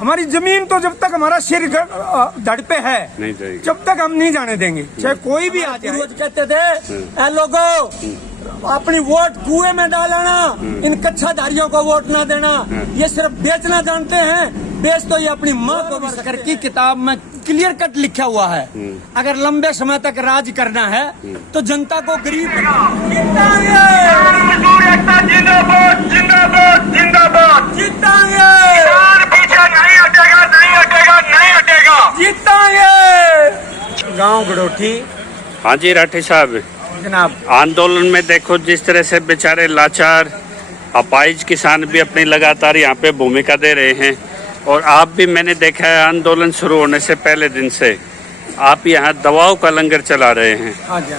हमारी जमीन तो जब तक हमारा सिर धड़ पे है नहीं जाएगी, जब तक हम नहीं जाने देंगे, चाहे कोई भी आ जाए। रोज कहते थे ए लोगों अपनी वोट कुएं में डालना, इन कच्छाधारियों को वोट ना देना, ये सिर्फ बेचना जानते हैं। बेच तो ये अपनी माँ को भी। कर की किताब में क्लियर कट लिखा हुआ है, अगर लंबे समय तक राज करना है तो जनता को गरीब जिंदाबाद जिंदाबाद जिंदाबाद जीतांगे, पीछे नहीं हटेगा, नहीं हटेगा, नहीं हटेगा। जीतांगे। गांव गड़ोठी। हाँ जी राठी साहब, जनाब आंदोलन में देखो जिस तरह से बेचारे लाचार अपाहिज किसान भी अपनी लगातार यहाँ पे भूमिका दे रहे हैं, और आप भी मैंने देखा है आंदोलन शुरू होने से पहले दिन से आप यहाँ दवाओं का लंगर चला रहे हैं। हाँ जी,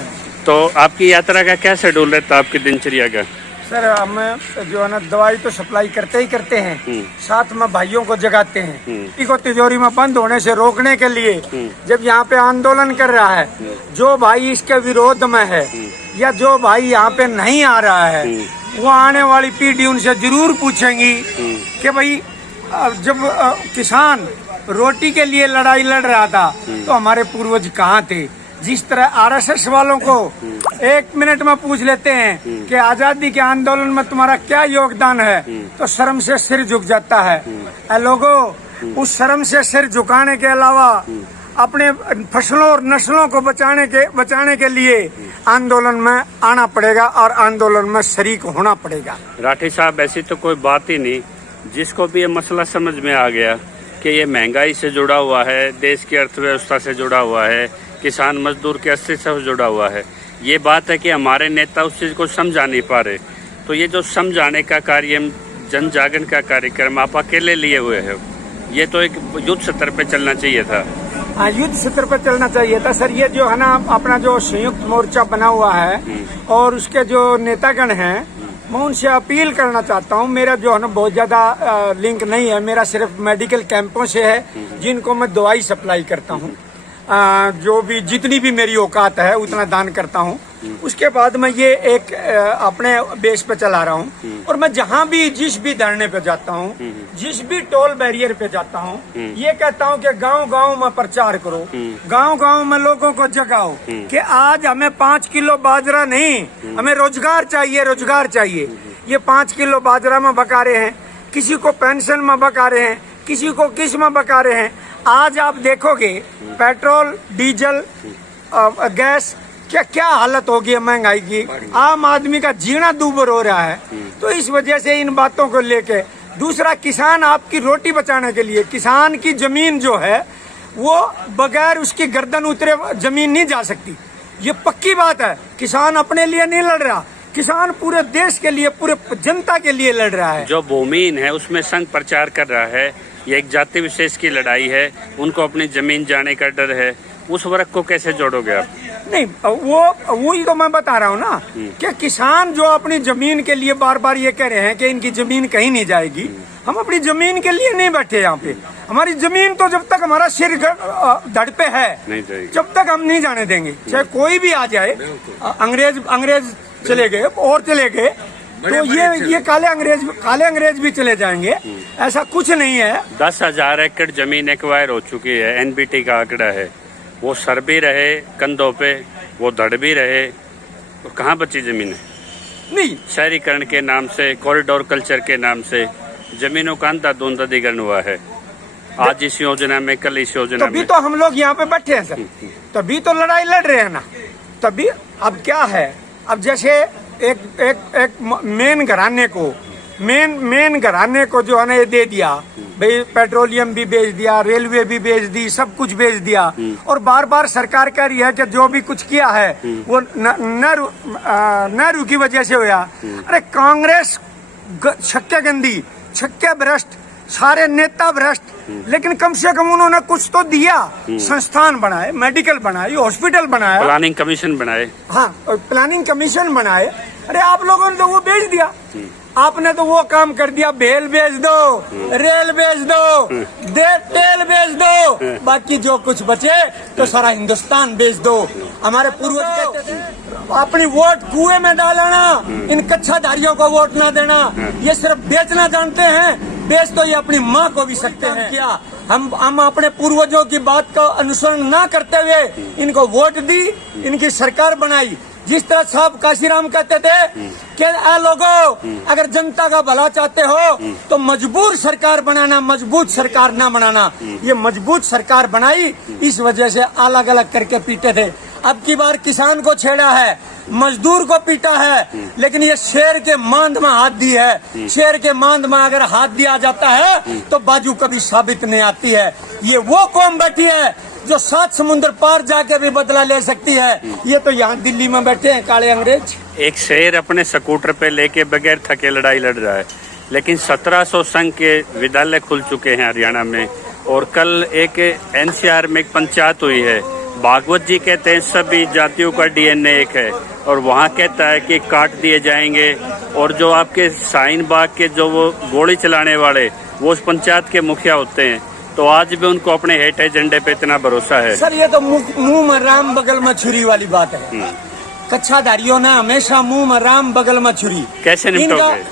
तो आपकी यात्रा का क्या शेड्यूल रहता है आपकी दिनचर्या का? सर हम जो है ना दवाई तो सप्लाई करते ही करते हैं, साथ में भाइयों को जगाते हैं। इको तिजोरी में बंद होने से रोकने के लिए जब यहाँ पे आंदोलन कर रहा है, जो भाई इसके विरोध में है या जो भाई यहाँ पे नहीं आ रहा है, वो आने वाली पीढ़ी उनसे जरूर पूछेंगी कि भाई जब किसान रोटी के लिए लड़ाई लड़ रहा था तो हमारे पूर्वज कहाँ थे। जिस तरह आरएसएस वालों को 1 मिनट में पूछ लेते हैं कि आजादी के आंदोलन में तुम्हारा क्या योगदान है, तो शर्म से सिर झुक जाता है। लोगों, उस शर्म से सिर झुकाने के अलावा अपने फसलों और नस्लों को बचाने के लिए आंदोलन में आना पड़ेगा और आंदोलन में शरीक होना पड़ेगा। राठी साहब, ऐसी तो कोई बात ही नहीं, जिसको भी ये मसला समझ में आ गया कि ये महंगाई से जुड़ा हुआ है, देश की अर्थव्यवस्था से जुड़ा हुआ है, किसान मजदूर के अस्तित्व से जुड़ा हुआ है। ये बात है कि हमारे नेता उस चीज़ को समझा नहीं पा रहे। तो ये जो समझाने का कार्य, जन जागरण का कार्यक्रम आप अकेले लिए हुए हैं, ये तो एक युद्ध स्तर पे चलना चाहिए था। हाँ, युद्ध स्तर पर चलना चाहिए था सर। ये जो है ना अपना जो संयुक्त मोर्चा बना हुआ है और उसके जो नेतागण हैं, मैं उनसे अपील करना चाहता हूँ। मेरा जो है ना बहुत ज्यादा लिंक नहीं है, मेरा सिर्फ मेडिकल कैंपों से है जिनको मैं दवाई सप्लाई करता हूँ। जो भी जितनी भी मेरी औकात है उतना दान करता हूँ। उसके बाद मैं ये एक अपने बेस पे चला रहा हूँ, और मैं जहाँ भी जिस भी धरने पे जाता हूँ, जिस भी टोल बैरियर पे जाता हूँ, ये कहता हूँ कि गांव-गांव में प्रचार करो, गांव-गांव में लोगों को जगाओ कि आज हमें 5 किलो बाजरा नहीं, हमें रोजगार चाहिए, रोजगार चाहिए। ये 5 किलो बाजरा में बका रहे हैं, किसी को पेंशन में बका रहे हैं, किसी को किस में बका रहे हैं। आज आप देखोगे पेट्रोल, डीजल, गैस क्या क्या हालत हो गई है महंगाई की। आम आदमी का जीना दूभर हो रहा है। तो इस वजह से इन बातों को लेके, दूसरा किसान आपकी रोटी बचाने के लिए, किसान की जमीन जो है वो बगैर उसकी गर्दन उतरे जमीन नहीं जा सकती। ये पक्की बात है। किसान अपने लिए नहीं लड़ रहा, किसान पूरे देश के लिए, पूरे जनता के लिए लड़ रहा है। जो भूमिहीन है उसमें संघ प्रचार कर रहा है, ये एक जाति विशेष की लड़ाई है, उनको अपनी जमीन जाने का डर है, उस वर्ग को कैसे जोड़ोगे आप? नहीं, वो ही तो मैं बता रहा हूँ ना कि किसान जो अपनी जमीन के लिए बार बार ये कह रहे हैं कि इनकी जमीन कहीं नहीं जाएगी। हम अपनी जमीन के लिए नहीं बैठे यहाँ पे। हमारी जमीन तो जब तक हमारा सिर धड़ पे है नहीं जाएगी, जब तक हम नहीं जाने देंगे, चाहे कोई भी आ जाए। अंग्रेज चले गए और चले गए, तो ये काले अंग्रेज भी चले जाएंगे, ऐसा कुछ नहीं है। 10,000 एकड़ जमीन एक्वायर हो चुकी है, एनबीटी का आंकड़ा है। वो सर भी रहे कंधों पे, वो धड़ भी रहे, तो कहाँ बची जमीन है? नहीं, शहरीकरण के नाम से, कॉरिडोर कल्चर के नाम से जमीनों का अंधाधुंध अधिग्रहण हुआ है। आज इस योजना में, कल इस योजना में। तभी तो हम लोग यहाँ पे बैठे हैं सर, तभी तो लड़ाई लड़ रहे हैं ना। तभी अब क्या है, अब जैसे एक मेन घराने को जो है ना ये दे दिया भाई, पेट्रोलियम भी बेच दिया, रेलवे भी बेच दी, सब कुछ बेच दिया, और बार बार सरकार कह रही है कि जो भी कुछ किया है वो नेहरू की वजह से हुआ। अरे कांग्रेस छक्के गंदी, छक्के भ्रष्ट, सारे नेता भ्रष्ट, लेकिन कम से कम उन्होंने कुछ तो दिया। संस्थान बनाए, मेडिकल बनाए, हॉस्पिटल बनाया, प्लानिंग कमीशन बनाए। हाँ, प्लानिंग कमीशन बनाए। अरे आप लोगों ने तो वो बेच दिया। आपने तो वो काम कर दिया, भेल बेच दो, रेल बेच दो, तेल बेच दो, बाकी जो कुछ बचे तो सारा हिंदुस्तान बेच दो। हमारे पूर्वज कहते थे अपनी वोट कुएं में डालना, इन कच्छाधारियों को वोट ना देना, ये सिर्फ बेचना जानते हैं। बेच तो ये अपनी माँ को भी सकते हैं। क्या हम अपने पूर्वजों की बात का अनुसरण ना करते हुए इनको वोट दी, इनकी सरकार बनाई। जिस तरह साहब काशीराम कहते थे कि ए लोगों, अगर जनता का भला चाहते हो तो मजबूर सरकार बनाना, मजबूत सरकार ना बनाना। ये मजबूत सरकार बनाई, इस वजह से अलग अलग करके पीटे थे। अब की बार किसान को छेड़ा है, मजदूर को पीटा है, लेकिन ये शेर के मांद में हाथ दी है। शेर के मांद में अगर हाथ दिया जाता है तो बाजू कभी साबित नहीं आती है। ये वो कौम बैठी है जो 7 समुद्र पार जाके भी बदला ले सकती है। ये तो यहाँ दिल्ली में बैठे हैं काले अंग्रेज। एक शेर अपने स्कूटर पे लेके बगैर थके लड़ाई लड़ रहा है, लेकिन 1700 संघ के विद्यालय खुल चुके हैं हरियाणा में। और कल एक एनसीआर में एक पंचायत हुई है, भागवत जी कहते हैं सभी जातियों का डीएनए एक है, और वहाँ कहता है कि काट दिए जाएंगे। और जो आपके शाहीन बाग के जो वो गोली चलाने वाले वो उस पंचायत के मुखिया होते हैं, तो आज भी उनको अपने हेठ एजेंडे पे इतना भरोसा है। सर ये तो मुंह में राम बगल में छुरी वाली बात है। कच्छाधारियों ने हमेशा मुंह में राम बगल में छुरी। कैसे निपटोगे?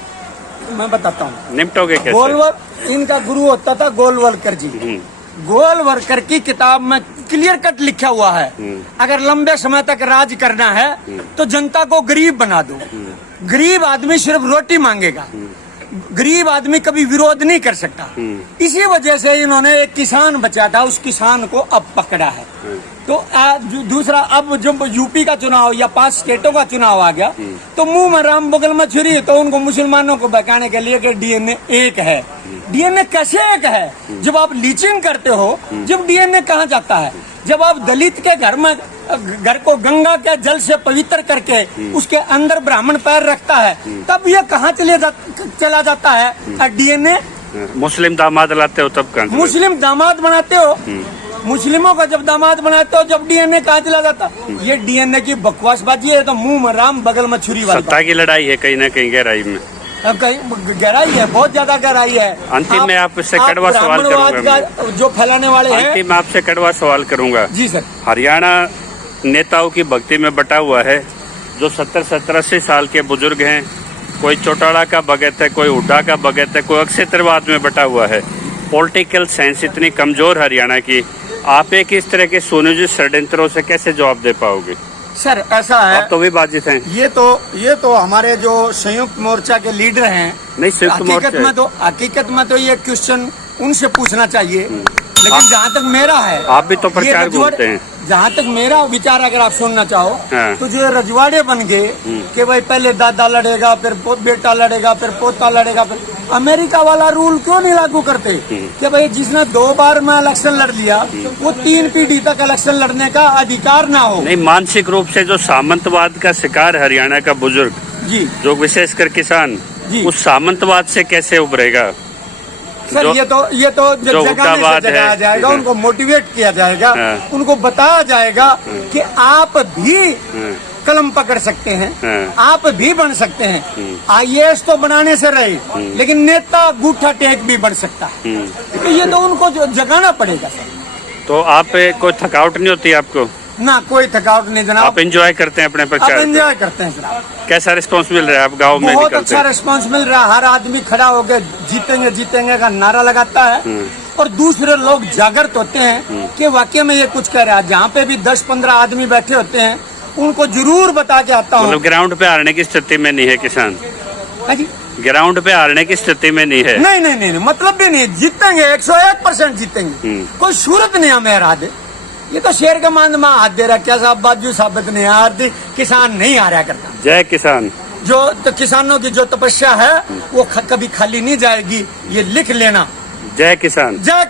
मैं बताता हूँ निपटोगे कैसे? गोलवर, इनका गुरु होता था गोलवलकर जी। गोलवलकर की किताब में क्लियर कट लिखा हुआ है, अगर लंबे समय तक राज करना है तो जनता को गरीब बना दो। गरीब आदमी सिर्फ रोटी मांगेगा, गरीब आदमी कभी विरोध नहीं कर सकता। इसी वजह से इन्होंने एक किसान बचा था, उस किसान को अब पकड़ा है। तो दूसरा, अब जब यूपी का चुनाव या 5 स्टेटों का चुनाव आ गया तो मुंह में राम बगल में छुरी, तो उनको मुसलमानों को बहकाने के लिए कि डीएनए एक है। डीएनए कैसे एक है? जब आप लीचिंग करते हो, जब डीएनए कहाँ जाता है? जब आप दलित के घर को गंगा के जल से पवित्र करके उसके अंदर ब्राह्मण पैर रखता है, तब ये कहाँ चला जाता है डीएनए? मुस्लिम दामाद लाते हो तब कहाँ? मुस्लिम दामाद बनाते हो, मुस्लिमों का जब दामाद बनाते हो, जब डीएनए कहाँ चला जाता? ये डीएनए की बकवासबाजी है। तो मुंह में राम बगल में छुरी वाली सत्ता की लड़ाई है कहीं ना कहीं गहराई में। कहीं गहराई है, बहुत ज्यादा गहराई है। अंतिम में आपसे कड़वा सवाल करूंगा, जो फैलाने वाले हैं। अंतिम आपसे कड़वा सवाल करूंगा जी सर। हरियाणा नेताओं की भक्ति में बटा हुआ है, जो 70-80 साल के बुजुर्ग हैं। कोई चौटाला का भगत है, कोई हुड्डा का भगत है, कोई अक्षेत्रवाद में बटा हुआ है। पॉलिटिकल साइंस इतनी कमजोर हरियाणा की, आप एक इस तरह के सुनियोजित षड्यंत्रों से कैसे जवाब दे पाओगे? सर ऐसा है, आप तो विभाजित हैं। ये तो हमारे जो संयुक्त मोर्चा के लीडर हैं, नहीं संयुक्त मोर्चा, हकीकत में तो ये क्वेश्चन उनसे पूछना चाहिए। लेकिन जहाँ तक मेरा है, आप भी तो प्रचार बोलते हैं, जहाँ तक मेरा विचार अगर आप सुनना चाहो, हाँ। तो जो रजवाड़े बन गए कि भाई पहले दादा लड़ेगा, फिर बेटा लड़ेगा, फिर पोता लड़ेगा, फिर अमेरिका वाला रूल क्यों नहीं लागू करते कि भाई जिसने 2 बार में इलेक्शन लड़ लिया वो 3 पीढ़ी तक इलेक्शन लड़ने का अधिकार ना हो? नहीं, मानसिक रूप से जो सामंतवाद का शिकार हरियाणा का बुजुर्ग जी, जो विशेषकर किसान, उस सामंतवाद से कैसे उभरेगा? सर ये तो जगाने से जगाया जाएगा, उनको मोटिवेट किया जाएगा, उनको बताया जाएगा कि आप भी कलम पकड़ सकते हैं, आप भी बन सकते हैं। आईएएस तो बनाने से रहे, लेकिन नेता गूठा टेक भी बन सकता है। तो ये तो उनको जगाना पड़ेगा सर। तो आप कोई थकावट नहीं होती आपको? ना, कोई थकावट नहीं जनाब। आप एंजॉय करते हैं अपने प्रचार? आप एंजॉय करते हैं सर। कैसा रिस्पांस मिल रहा है? आप गांव में बहुत अच्छा रिस्पांस मिल रहा है। हर आदमी खड़ा होकर जीतेंगे जीतेंगे का नारा लगाता है, और दूसरे लोग जागृत होते हैं कि वाकई में ये कुछ कह रहा है। जहाँ पे भी 10-15 आदमी बैठे होते हैं, उनको जरूर बता के आता हूँ। मतलब ग्राउंड पे हारने की स्थिति में नहीं है किसान? जी, ग्राउंड पे हारने की स्थिति में नहीं है। नहीं, मतलब भी नहीं। जीतेंगे, 101% जीतेंगे। कोई सूरत नहीं हमें हरा दे। ये तो शेर के मांद में हाथ दे रहा, क्या साहब बाजू साबित नहीं है। किसान नहीं हारा करता। जय किसान। जो तो किसानों की जो तपस्या है वो कभी खाली नहीं जाएगी, ये लिख लेना। जय किसान। जय